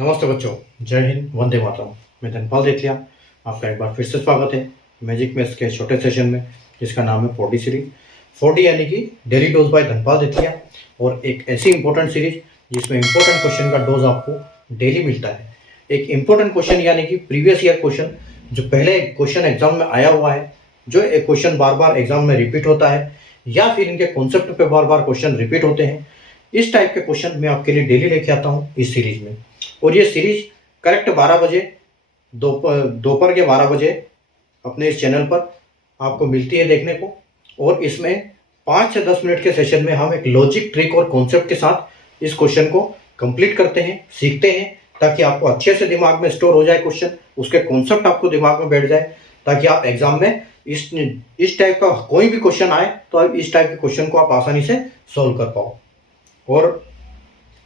नमस्ते बच्चों, जय हिंद, वंदे मातरम। मैं धनपाल देथिया, आपका एक बार फिर से स्वागत है मैजिक मैथ्स के छोटे सेशन में, जिसका नाम है 4D सीरीज। 4D यानी कि डेली डोज बाय धनपाल देथिया, और एक ऐसी इंपॉर्टेंट सीरीज जिसमें इंपॉर्टेंट क्वेश्चन का डोज आपको डेली मिलता है। एक इंपॉर्टेंट क्वेश्चन यानी कि प्रीवियस ईयर क्वेश्चन, जो पहले क्वेश्चन एग्जाम में आया हुआ है, जो एक क्वेश्चन बार बार एग्जाम में रिपीट होता है, या फिर इनके कॉन्सेप्ट पे बार बार क्वेश्चन रिपीट होते हैं, इस टाइप के क्वेश्चन मैं आपके लिए डेली लेके आता हूँ इस सीरीज में। और ये सीरीज करेक्ट 12 बजे दोपहर के 12 बजे अपने इस चैनल पर आपको मिलती है देखने को। और इसमें 5 से 10 मिनट के सेशन में हम एक लॉजिक, ट्रिक और कॉन्सेप्ट के साथ इस क्वेश्चन को कंप्लीट करते हैं, सीखते हैं, ताकि आपको अच्छे से दिमाग में स्टोर हो जाए क्वेश्चन, उसके कॉन्सेप्ट आपको दिमाग में बैठ जाए, ताकि आप एग्जाम में इस टाइप का कोई भी क्वेश्चन आए तो आप इस टाइप के क्वेश्चन को आप आसानी से सॉल्व कर पाओ। और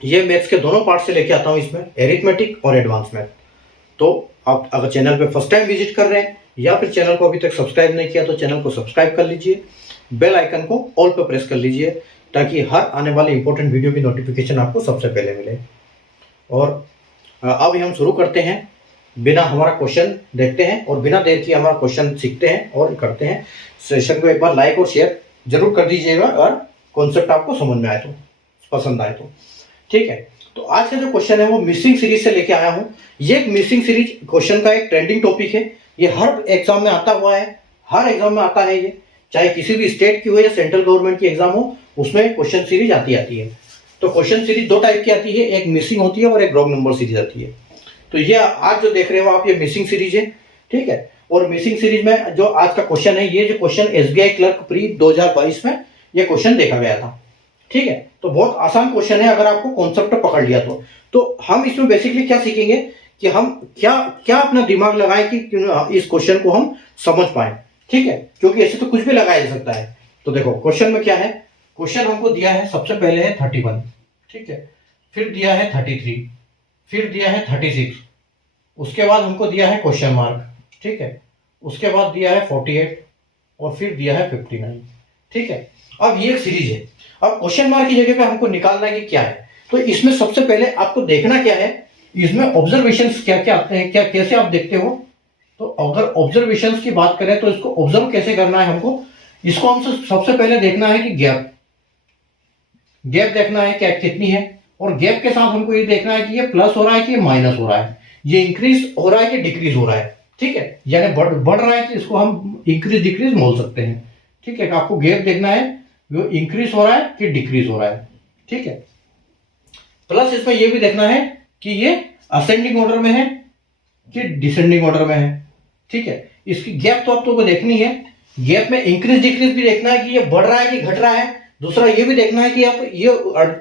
ये मैथ्स के दोनों पार्ट से लेके आता हूँ इसमें, एरिथमेटिक और एडवांस मैथ। तो आप अगर चैनल पे फर्स्ट टाइम विजिट कर रहे हैं या फिर चैनल को अभी तक सब्सक्राइब नहीं किया तो चैनल को सब्सक्राइब कर लीजिए, बेल आइकन को ऑल पे प्रेस कर लीजिए, ताकि हर आने वाले इंपॉर्टेंट वीडियो की नोटिफिकेशन आपको सबसे पहले मिले। और अब हम शुरू करते हैं, बिना हमारा क्वेश्चन देखते हैं और बिना देर किए हमारा क्वेश्चन सीखते हैं और करते हैं। सेशन को एक बार लाइक और शेयर जरूर कर दीजिएगा अगर कॉन्सेप्ट आपको समझ में आए तो, पसंद आए तो, ठीक है। तो आज का जो क्वेश्चन है वो मिसिंग सीरीज से लेके आया हूं। ये एक मिसिंग सीरीज क्वेश्चन का एक ट्रेंडिंग टॉपिक है, ये हर एग्जाम में आता हुआ है, हर एग्जाम में आता है ये, चाहे किसी भी स्टेट की हो या सेंट्रल गवर्नमेंट की एग्जाम हो, उसमें क्वेश्चन सीरीज आती है। तो क्वेश्चन सीरीज दो टाइप की आती है, एक मिसिंग होती है और एक रॉन्ग नंबर सीरीज आती है। तो ये आज जो देख रहे हो आप, ये मिसिंग सीरीज है, ठीक है। और मिसिंग सीरीज में जो आज का क्वेश्चन है, ये जो क्वेश्चन SBI क्लर्क प्री 2022 में ये क्वेश्चन देखा गया था, ठीक है। तो बहुत आसान क्वेश्चन है अगर आपको कॉन्सेप्ट पकड़ लिया तो हम इसमें बेसिकली क्या सीखेंगे कि हम क्या क्या अपना दिमाग लगाएं कि इस क्वेश्चन को हम समझ पाए, ठीक है, क्योंकि ऐसे तो कुछ भी लगाया जा सकता है। तो देखो क्वेश्चन में क्या है, क्वेश्चन हमको दिया है, सबसे पहले है 31, ठीक है, फिर दिया है 33, फिर दिया है 36, उसके बाद हमको दिया है क्वेश्चन मार्क, ठीक है, उसके बाद दिया है 48 और फिर दिया है 59, ठीक है। अब ये एक सीरीज है, अब क्वेश्चन मार्क की जगह पे हमको निकालना है कि क्या है। तो इसमें सबसे पहले आपको देखना क्या है, इसमें ऑब्जर्वेशंस क्या क्या आते हैं, क्या कैसे आप देखते हो। तो अगर ऑब्जर्वेशंस की बात करें तो इसको ऑब्जर्व कैसे करना है हमको, इसको हमसे सबसे पहले देखना है कि गैप देखना है क्या कितनी है, और गैप के साथ हमको ये देखना है कि ये प्लस हो रहा है कि ये माइनस हो रहा है, ये इंक्रीज हो रहा है कि डिक्रीज हो रहा है, ठीक है, यानी बढ़ रहा है कि इसको हम इंक्रीज डिक्रीज बोल सकते हैं, ठीक है। आपको गैप देखना है वो इंक्रीज हो रहा है कि डिक्रीज हो रहा है, ठीक है। प्लस इसमें ये भी देखना है कि ये असेंडिंग ऑर्डर में है कि डिसेंडिंग ऑर्डर में है, ठीक है। इसकी गैप तो आपको देखनी है, गैप में इंक्रीज डिक्रीज भी देखना है कि ये बढ़ रहा है कि घट रहा है। दूसरा ये भी देखना है कि आप ये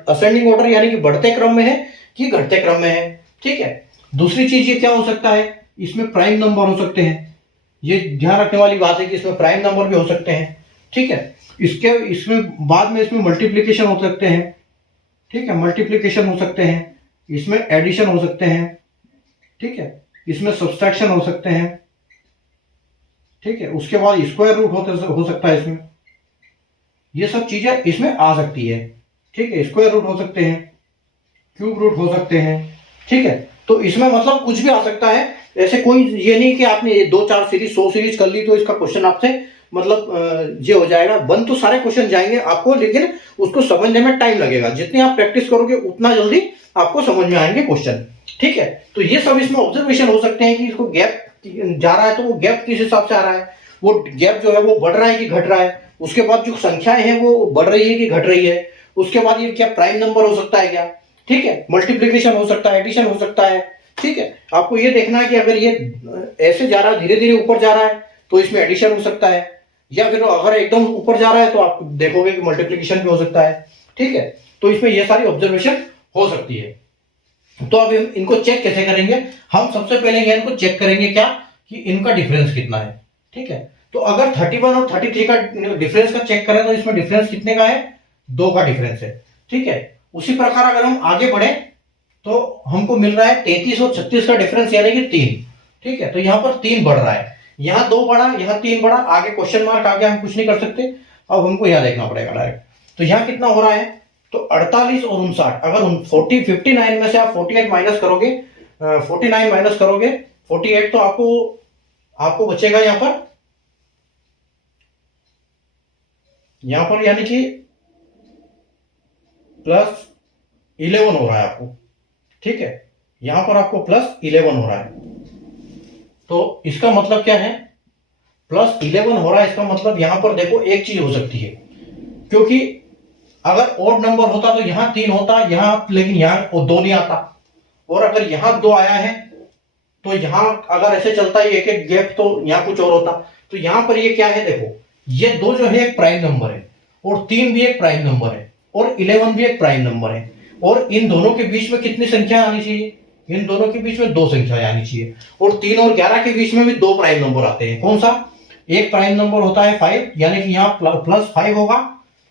असेंडिंग ऑर्डर यानी कि बढ़ते क्रम में है कि घटते क्रम में है, ठीक है। दूसरी चीज ये क्या हो सकता है, इसमें प्राइम नंबर हो सकते हैं, ये ध्यान रखने वाली बात है कि इसमें प्राइम नंबर भी हो सकते हैं, ठीक है। इसमें बाद में इसमें मल्टीप्लिकेशन हो सकते हैं, ठीक है, मल्टीप्लिकेशन हो सकते हैं, इसमें एडिशन हो सकते हैं, ठीक है, इसमें सब्सट्रैक्शन हो सकते हैं, ठीक है, उसके बाद स्क्वायर रूट हो सकता है इसमें, ये सब चीजें इसमें आ सकती है, ठीक है। स्क्वायर रूट हो सकते हैं, क्यूब रूट हो सकते हैं, ठीक है। तो इसमें मतलब कुछ भी आ सकता है, ऐसे कोई ये नहीं कि आपने 2-4 सीरीज 100 सीरीज कर ली तो इसका क्वेश्चन आपसे मतलब ये हो जाएगा। बन तो सारे क्वेश्चन जाएंगे आपको, लेकिन उसको समझने में टाइम लगेगा। जितनी आप प्रैक्टिस करोगे उतना जल्दी आपको समझ में आएंगे क्वेश्चन, ठीक है। तो ये सब इसमें ऑब्जर्वेशन हो सकते हैं कि इसको गैप जा रहा है तो वो गैप किस हिसाब से आ रहा है, वो गैप जो है वो बढ़ रहा है कि घट रहा है। उसके बाद जो संख्याएं हैं वो बढ़ रही है कि घट रही है। उसके बाद ये क्या प्राइम नंबर हो सकता है क्या, ठीक है, मल्टीप्लीकेशन हो सकता है, एडिशन हो सकता है, ठीक है। आपको ये देखना है कि अगर ये ऐसे जा रहा है, धीरे धीरे ऊपर जा रहा है तो इसमें एडिशन हो सकता है, या फिर अगर एकदम ऊपर जा रहा है तो आप देखोगे कि मल्टीप्लिकेशन भी हो सकता है, ठीक है। तो इसमें ये सारी ऑब्जर्वेशन हो सकती है। तो अब हम इनको चेक कैसे करेंगे, हम सबसे पहले इनको चेक करेंगे क्या कि इनका डिफरेंस कितना है, ठीक है। तो अगर 31 और 33 का डिफरेंस का चेक करें तो इसमें डिफरेंस कितने का है, 2 का डिफरेंस है, ठीक है। उसी प्रकार अगर हम आगे बढ़े तो हमको मिल रहा है 33 और 36 का डिफरेंस यानी कि 3, ठीक है। तो यहाँ पर 3 बढ़ रहा है, यहाँ 2 बढ़ा, यहाँ 3 बढ़ा, आगे क्वेश्चन मार्क आ गया, हम कुछ नहीं कर सकते। अब हमको यहाँ देखना पड़ेगा डायरेक्ट, तो यहाँ कितना हो रहा है, तो 48 और 59, अगर 59 में से आप 48 माइनस करोगे 49 माइनस करोगे 48, तो आपको बचेगा यहां पर यानी कि +11 हो रहा है आपको, ठीक है। यहां पर आपको +11 हो रहा है, तो इसका मतलब क्या है, +11 हो रहा है, इसका मतलब यहां पर देखो एक चीज हो सकती है, क्योंकि अगर ऑड नंबर होता तो यहां 3 होता, लेकिन यहां 2 नहीं आता, और अगर यहां 2 आया है तो यहां अगर ऐसे चलता है एक एक गैप तो यहां कुछ और होता। तो यहां पर ये क्या है, देखो ये 2 जो है एक प्राइम नंबर है, और 3 भी एक प्राइम नंबर है, और 11 भी एक प्राइम नंबर है, और इन दोनों के बीच में कितनी संख्या आनी चाहिए, इन दोनों के बीच में 2 संख्या आनी चाहिए, और 3 और 11 के बीच में भी 2 प्राइम नंबर आते हैं। कौन सा, एक प्राइम नंबर होता है 5, यानी कि यहाँ +5 होगा,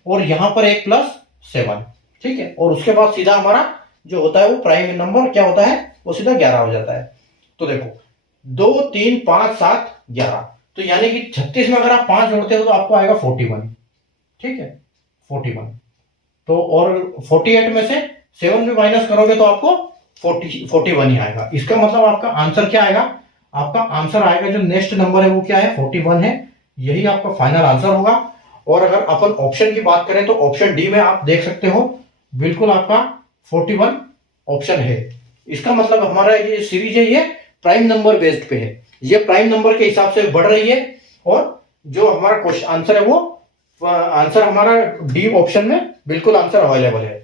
और यहां पर एक +7, ठीक है, और उसके बाद सीधा हमारा जो होता है वो प्राइम नंबर क्या होता है, वो सीधा 11 हो जाता है। तो देखो 2 3 5 7 11, तो यानी कि 36 में अगर आप 5 जोड़ते हो तो आपको आएगा 41, ठीक है 41। तो और 48 में से 7 भी माइनस करोगे तो आपको 41 ही आएगा। इसका मतलब आपका आंसर क्या आएगा, आपका आंसर आएगा जो नेक्स्ट नंबर है वो क्या है, 41 है, यही आपका फाइनल आंसर होगा। और अगर अपन ऑप्शन की बात करें तो ऑप्शन डी में आप देख सकते हो बिल्कुल आपका 41 ऑप्शन है। इसका मतलब हमारा ये सीरीज है ये प्राइम नंबर बेस्ड पे है, ये प्राइम नंबर के हिसाब से बढ़ रही है, और जो हमारा क्वेश्चन आंसर है वो आंसर हमारा डी ऑप्शन में बिल्कुल आंसर अवेलेबल है।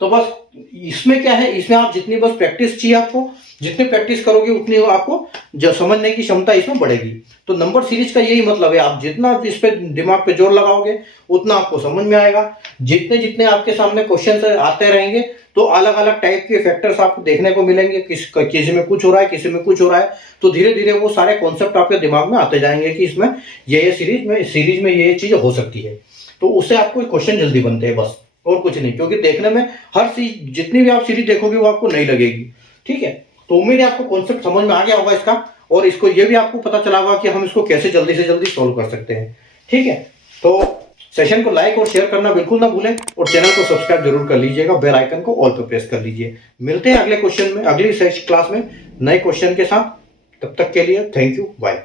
तो बस इसमें क्या है, इसमें आप जितनी बस प्रैक्टिस चाहिए, आपको जितनी प्रैक्टिस करोगे उतनी आपको जो समझने की क्षमता इसमें बढ़ेगी। तो नंबर सीरीज का यही मतलब है, आप जितना इस पे दिमाग पे जोर लगाओगे उतना आपको समझ में आएगा। जितने जितने आपके सामने क्वेश्चन आते रहेंगे तो अलग अलग टाइप के फैक्टर्स आपको देखने को मिलेंगे, किसी में कुछ हो रहा है, किसी में कुछ हो रहा है, तो धीरे धीरे वो सारे कॉन्सेप्ट आपके दिमाग में आते जाएंगे कि इसमें ये सीरीज में ये चीज हो सकती है। तो उससे आपको क्वेश्चन जल्दी बनते हैं, बस और कुछ नहीं, क्योंकि देखने में हर चीज जितनी भी आप सीरीज देखोगे वो आपको नहीं लगेगी, ठीक है। तो उम्मीद है आपको कॉन्सेप्ट समझ में आ गया होगा इसका, और इसको ये भी आपको पता चला होगा कि हम इसको कैसे जल्दी से जल्दी सोल्व कर सकते हैं, ठीक है। तो सेशन को लाइक और शेयर करना बिल्कुल ना भूलें, और चैनल को सब्सक्राइब जरूर कर लीजिएगा, बेल आइकन को ऑल पे प्रेस कर लीजिए। मिलते हैं अगले क्वेश्चन में, अगली क्लास में नए क्वेश्चन के साथ। तब तक के लिए थैंक यू, बाय।